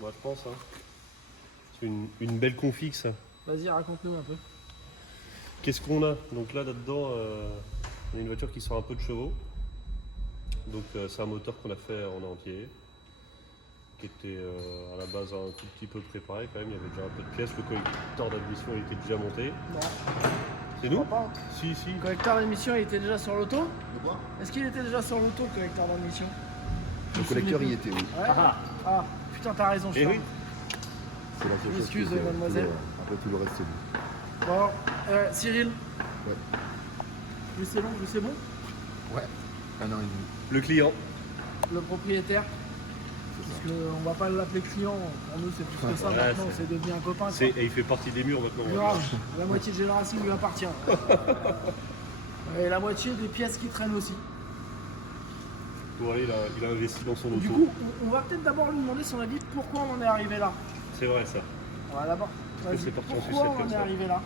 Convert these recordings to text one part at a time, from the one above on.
Moi je pense. Hein. C'est une belle config ça. Vas-y, raconte-nous un peu. Qu'est-ce qu'on a? Donc là-dedans, on a une voiture qui sort un peu de chevaux. Donc c'est un moteur qu'on a fait en entier, qui était à la base un tout petit peu préparé quand même. Il y avait déjà un peu de pièces. Le collecteur d'admission il était déjà monté. Non. C'est Je nous? crois pas. Si, si. Le collecteur d'émission, il était déjà sur l'auto? De quoi? Est-ce qu'il était déjà sur l'auto, le collecteur d'émission? Le collecteur y était, oui. Ouais. Ah, putain, t'as raison, je Eh t'en- oui. C'est la seule chose Excuse, qui était, mademoiselle. Après tout le reste, c'est bon. Bon, Cyril. Ouais. Plus c'est long, plus c'est bon. Ouais. Un an et demi. Le client. Le propriétaire. Parce qu'on va pas l'appeler client, pour nous c'est plus que ça, Ouais, maintenant c'est- c'est devenu un copain. quoi. Et il fait partie des murs maintenant. Grave, la moitié de Génération lui appartient. Et la moitié des pièces qui traînent aussi. Pour aller, il a investi dans son Du auto. coup, on va peut-être d'abord lui demander son avis pourquoi on en est arrivé là. C'est vrai ça. On va d'abord. Parce que Vas-y, c'est parti en pourquoi sucette on comme en est ça. arrivé là?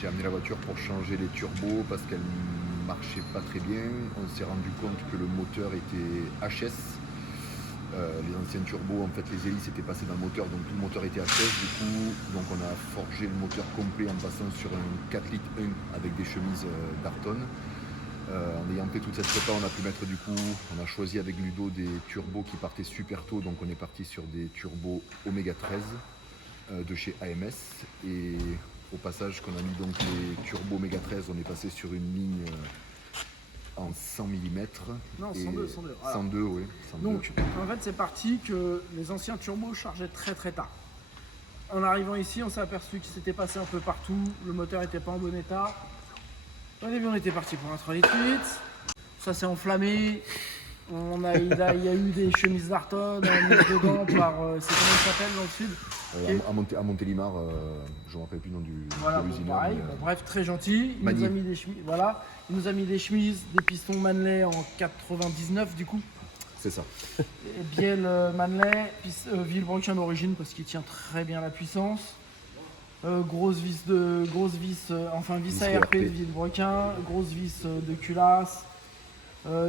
J'ai amené la voiture pour changer les turbos parce qu'elle marchait pas très bien. On s'est rendu compte que le moteur était HS. Les anciens turbos, en fait, les hélices étaient passées dans le moteur, donc tout le moteur était HS. Du coup, donc on a forgé le moteur complet en passant sur un 4 litres 1 avec des chemises Darton. En ayant fait toute cette prépa, on a pu mettre du coup, on a choisi avec Ludo des turbos qui partaient super tôt, donc on est parti sur des turbos Oméga 13 de chez AMS. Et au passage, qu'on a mis donc les turbos Oméga 13, on est passé sur une ligne en 100 mm. Non, 102, 102. Voilà. 102, oui. 102. Donc, en fait, c'est parti que les anciens turbos chargeaient très très tard. En arrivant ici, on s'est aperçu qu'il s'était passé un peu partout, le moteur n'était pas en bon état. Au début, on était parti pour un 3 litres 8, ça s'est enflammé. Il y a eu des chemises Darton à mettre dedans par. C'est comment il s'appelle dans le sud? À Montélimar, je ne me rappelle plus le nom Voilà, de bon, l'usineur. pareil, mais, bon, bref, très gentil. Il nous Magnier. a mis des chemises, voilà. Il nous a mis des chemises, des pistons Manley en 99 du coup. c'est ça. Et Biel Manley, Villebrequin d'origine parce qu'il tient très bien la puissance. Grosse vis vis Vis ARP de ARP. Villebrequin, grosse vis de culasse.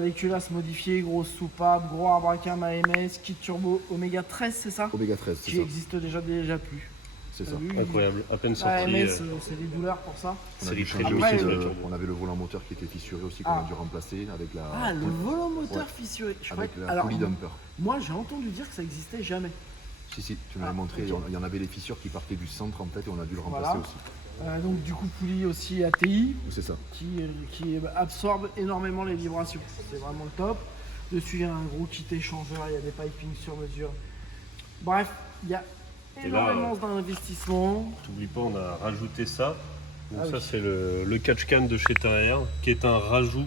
Les culasses modifiées, grosse soupape, gros arbre-à-cam AMS, kit turbo Oméga 13, c'est ça? Oméga 13, c'est Qui ça. existe déjà plus. C'est ça. T'as vu, Incroyable. À peine sorti. AMS, c'est des douleurs pour ça. On a C'est dû les changer très Après, aussi on on avait le volant moteur qui était fissuré aussi qu'on Ah. a dû remplacer avec la Ah, le volant moteur Ouais. fissuré. Je avec crois que- la alors, poulie dumper. moi j'ai entendu dire que ça existait jamais. Si, tu m'avais Ah, montré, ok. il y en avait les fissures qui partaient du centre en fait et on a dû le remplacer Voilà. aussi. Donc du coup poulie aussi ATI C'est ça. qui absorbe énormément les vibrations. C'est vraiment le top. Dessus il y a un gros kit échangeur, il y a des pipings sur mesure. Bref, il y a Et là, énormément d'investissements. T'oublies pas, on a rajouté ça. Donc Ah ça oui. c'est le catch can de chez T1R, qui est un rajout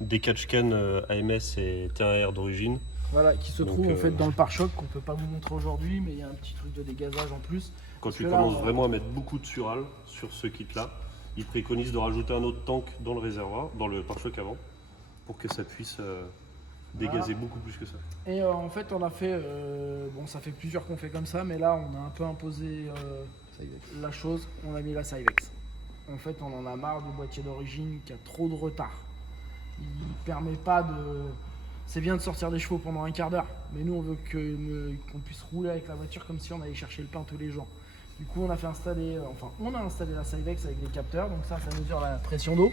des catch can AMS et T1R d'origine. Voilà, qui se Donc, trouve en fait dans le pare-choc qu'on peut pas vous montrer aujourd'hui, mais il y a un petit truc de dégazage en plus. Quand Parce tu que là, commences on- vraiment à mettre beaucoup de sural sur ce kit-là, il préconise de rajouter un autre tank dans le réservoir, dans le pare-choc avant, pour que ça puisse dégazer beaucoup plus que ça. Et en fait, on a fait, bon, ça fait plusieurs qu'on fait comme ça, mais là, on a un peu imposé la chose. On a mis la Cyvex. En fait, on en a marre du boîtier d'origine qui a trop de retard. Il permet pas de. C'est bien de sortir des chevaux pendant un quart d'heure, mais nous, on veut qu'on puisse rouler avec la voiture comme si on allait chercher le pain tous les jours. Du coup, on a installé la Cyvex avec des capteurs, donc ça mesure la pression d'eau.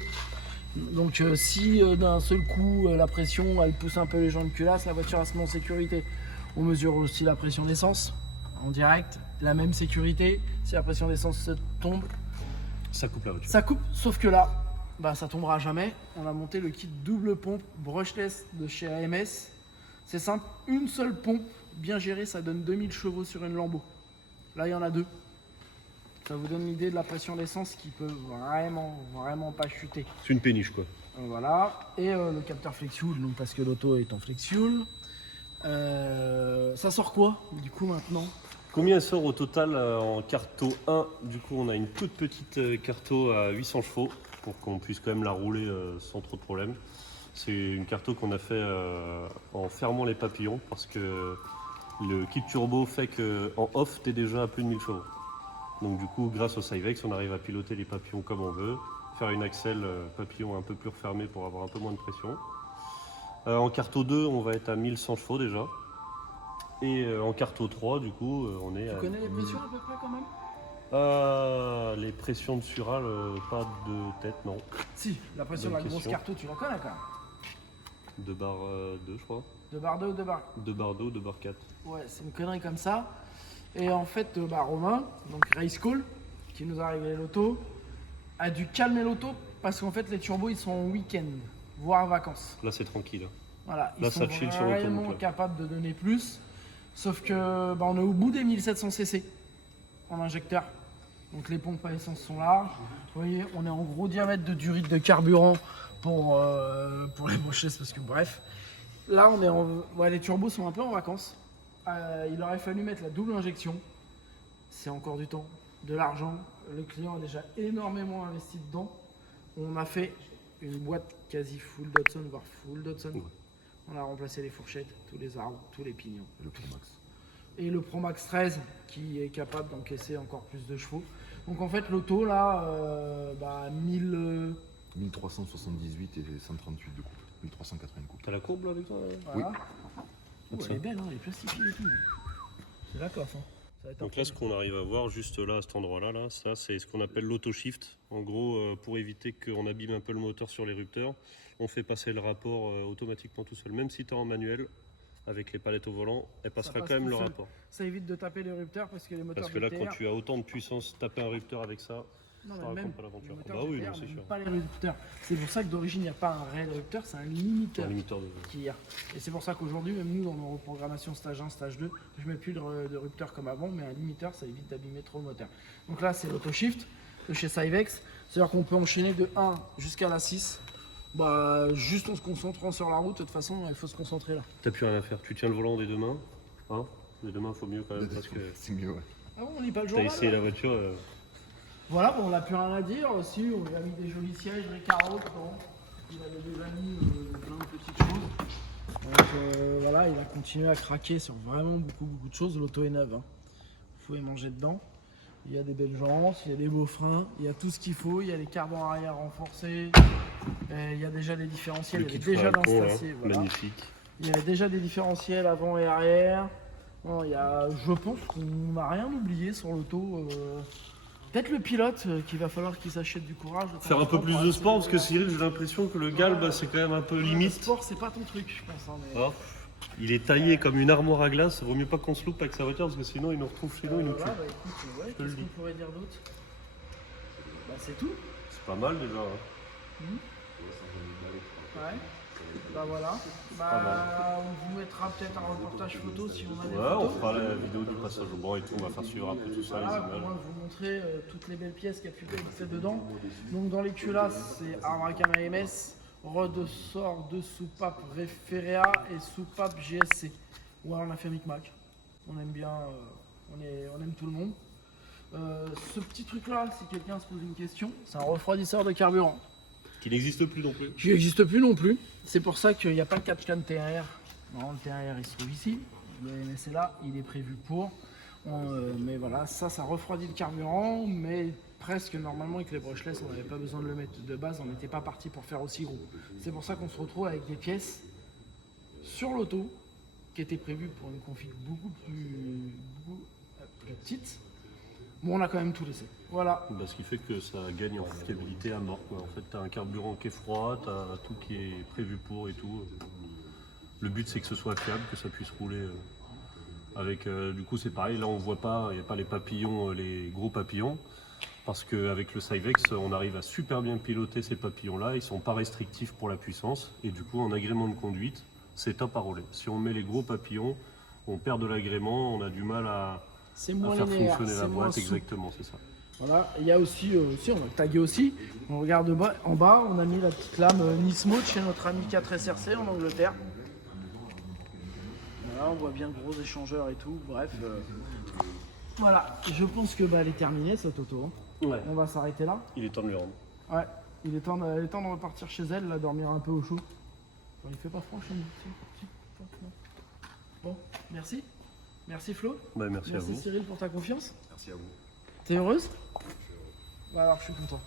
Donc si d'un seul coup la pression elle pousse un peu les gens de culasse, la voiture elle se met en sécurité. On mesure aussi la pression d'essence en direct, la même sécurité. Si la pression d'essence se tombe, Ça coupe la voiture. ça coupe. Sauf que là, bah, ça tombera jamais. On a monté le kit double pompe brushless de chez AMS. C'est simple, une seule pompe bien gérée, ça donne 2000 chevaux sur une Lambo. Là, il y en a deux. Ça vous donne l'idée de la pression d'essence qui peut vraiment pas chuter. C'est une péniche quoi. Voilà, et le capteur FlexFuel, donc parce que l'auto est en FlexFuel. Ça sort quoi du coup maintenant? Combien elle sort au total en carto 1? Du coup, on a une toute petite carto à 800 chevaux pour qu'on puisse quand même la rouler sans trop de problèmes. C'est une carto qu'on a fait en fermant les papillons parce que le kit turbo fait qu'en off, tu es déjà à plus de 1000 chevaux. Donc du coup, grâce au Cyvex, on arrive à piloter les papillons comme on veut, faire une axelle papillon un peu plus refermée pour avoir un peu moins de pression. En carto 2, on va être à 1100 chevaux déjà. Et en carto 3, du coup, on est Tu à... connais les pressions à peu près quand même? Les pressions de Sural, pas de tête, non. Si, la pression de Bonne la grosse question. carto, tu la connais quand même. 2 bar 2, je crois. 2 bar 2 ou 2 bar? 2 bar 2 ou 2 bar 4. Ouais, c'est une connerie comme ça. Et en fait, Romain, donc Race School, qui nous a réglé l'auto, a dû calmer l'auto parce qu'en fait, les turbos, ils sont en week-end, voire Là, vacances. c'est tranquille. Voilà, ils Là, sont ça chill sur l'autoroute, vraiment là. capables de donner plus. Sauf que on est au bout des 1700 cc en injecteur. Donc les pompes à essence sont larges. Vous voyez, on est en gros diamètre de durite de carburant pour les brushless parce que bref. Là, on est les turbos sont un peu en vacances. Il aurait fallu mettre la double injection. C'est encore du temps, de l'argent. Le client a déjà énormément investi dedans. On a fait une boîte quasi full Dodson, voire full Dodson. Ouais. On a remplacé les fourchettes, tous les arbres, tous les pignons. Le Promax. Et le Promax 13 qui est capable d'encaisser encore plus de chevaux. Donc en fait l'auto là, 1000... 1378 et 138 de couple. 1380 couple. T'as la courbe là avec toi Voilà. Oh, Ça. elle est belle, hein, elle est plastifiée et tout. C'est la classe. Hein. Ça va être Donc un là, ce qu'on arrive à voir juste là, à cet endroit-là, là, ça c'est ce qu'on appelle l'auto-shift. En gros, pour éviter qu'on abîme un peu le moteur sur l'érupteur, on fait passer le rapport automatiquement tout seul. Même si tu es en manuel, avec les palettes au volant, elle passera passe quand même tout le seul. rapport. Ça évite de taper l'érupteur parce que les moteurs Parce que là, GTR, quand tu as autant de puissance, taper un rupteur avec ça, non, ça mais raconte même pas l'aventure. les Ah moteurs bah oui, GTR non, c'est n'aiment sûr. pas les répulteurs. C'est pour ça que d'origine il n'y a pas un réel répulteur, c'est un limiteur Un limiteur de... qu'il y a. Et c'est pour ça qu'aujourd'hui, même nous dans nos reprogrammations stage 1, stage 2, je mets plus de rupteur comme avant, mais un limiteur ça évite d'abîmer trop le moteur. Donc là c'est l'auto-shift de chez Cyvex, c'est-à-dire qu'on peut enchaîner de 1 jusqu'à la 6. Juste en se concentrant sur la route, de toute façon il faut se concentrer là. T'as plus rien à faire. Tu tiens le volant des deux mains. Hein, des deux mains, faut mieux quand même parce que C'est mieux, ouais. Ah bon, on lit pas le t'as journal essayé là la voiture. Voilà, bon, on n'a plus rien à dire aussi, on lui a mis des jolis sièges, Recaro, bon, il avait déjà mis plein de petites choses. Donc voilà, il a continué à craquer sur vraiment beaucoup de choses. L'auto est neuve, hein. Vous pouvez manger dedans. Il y a des belles jantes, il y a des beaux freins, il y a tout ce qu'il faut, il y a les carbons arrière renforcés, il y a déjà les différentiels, Le il y kit avait déjà Franco, l'instacier, voilà. magnifique. Il y avait déjà des différentiels avant et arrière. Bon, je pense qu'on n'a rien oublié sur l'auto. Peut-être le pilote qu'il va falloir qu'il s'achète du courage. de Faire temps un en peu temps plus pour de essayer sport parce que la- Cyril, j'ai l'impression que le galbe c'est quand même un peu Le limite. sport, c'est pas ton truc, je pense. Hein, mais... Ah, il est taillé comme une armoire à glace. Vaut mieux pas qu'on se loupe avec sa voiture parce que sinon il nous retrouve chez nous, il nous tue. voilà, écoute, ouais, te le qu'est-ce dis. qu'on pourrait dire d'autre? C'est tout. C'est pas mal déjà. Hein. Ouais. Voilà. On vous mettra peut-être un reportage photo si on a des Ouais, on photos. fera la vidéo du passage au banc et tout. On va faire suivre un peu tout ça, Voilà, les pour images. moi, vous montrer toutes les belles pièces qu'il y a pu être dedans. Donc dans les culasses, c'est Armacam AMS, ressort de soupape Referea et soupape GSC. Ou alors on a fait Micmac. On aime bien, on aime tout le monde. Ce petit truc là, si quelqu'un se pose une question, c'est un refroidisseur de carburant. Qui n'existe plus non plus. Qui n'existe plus non plus. C'est pour ça qu'il n'y a pas de catch can TRR. Non, le TRR il se trouve ici. Le MS est là, il est prévu pour. Mais voilà, ça refroidit le carburant, mais presque normalement avec les brushless, on n'avait pas besoin de le mettre de base, on n'était pas parti pour faire aussi gros. C'est pour ça qu'on se retrouve avec des pièces sur l'auto qui étaient prévues pour une config beaucoup plus petite. Bon, on a quand même tout laissé. Voilà. Bah, ce qui fait que ça gagne en fiabilité à mort. Quoi. En fait, tu as un carburant qui est froid, tu as tout qui est prévu pour et tout. Le but, c'est que ce soit fiable, que ça puisse rouler. Avec, du coup, c'est pareil. Là, on voit pas, il n'y a pas les papillons, les gros papillons. Parce qu'avec le Cyvex, on arrive à super bien piloter ces papillons-là. Ils ne sont pas restrictifs pour la puissance. Et du coup, en agrément de conduite, c'est top à rouler. Si on met les gros papillons, on perd de l'agrément, on a du mal à C'est moins faire linéaire, fonctionner la c'est moins boîte. souple. Exactement, c'est ça. Voilà, il y a aussi, on va le taguer aussi. On regarde en bas, on a mis la petite lame Nismo de chez notre ami 4SRC en Angleterre. Voilà, on voit bien le gros échangeur et tout, bref. Voilà, je pense que elle est terminée cette auto. Hein. Ouais. On va s'arrêter là. Il est temps de le rendre. Ouais, il est temps de repartir chez elle, là, dormir un peu au chaud. Il fait pas froid chez nous. Si. Bon, merci. Merci Flo. Bah, merci à Merci vous. Cyril pour ta confiance. Merci à vous. T'es heureuse? Bah alors je suis content.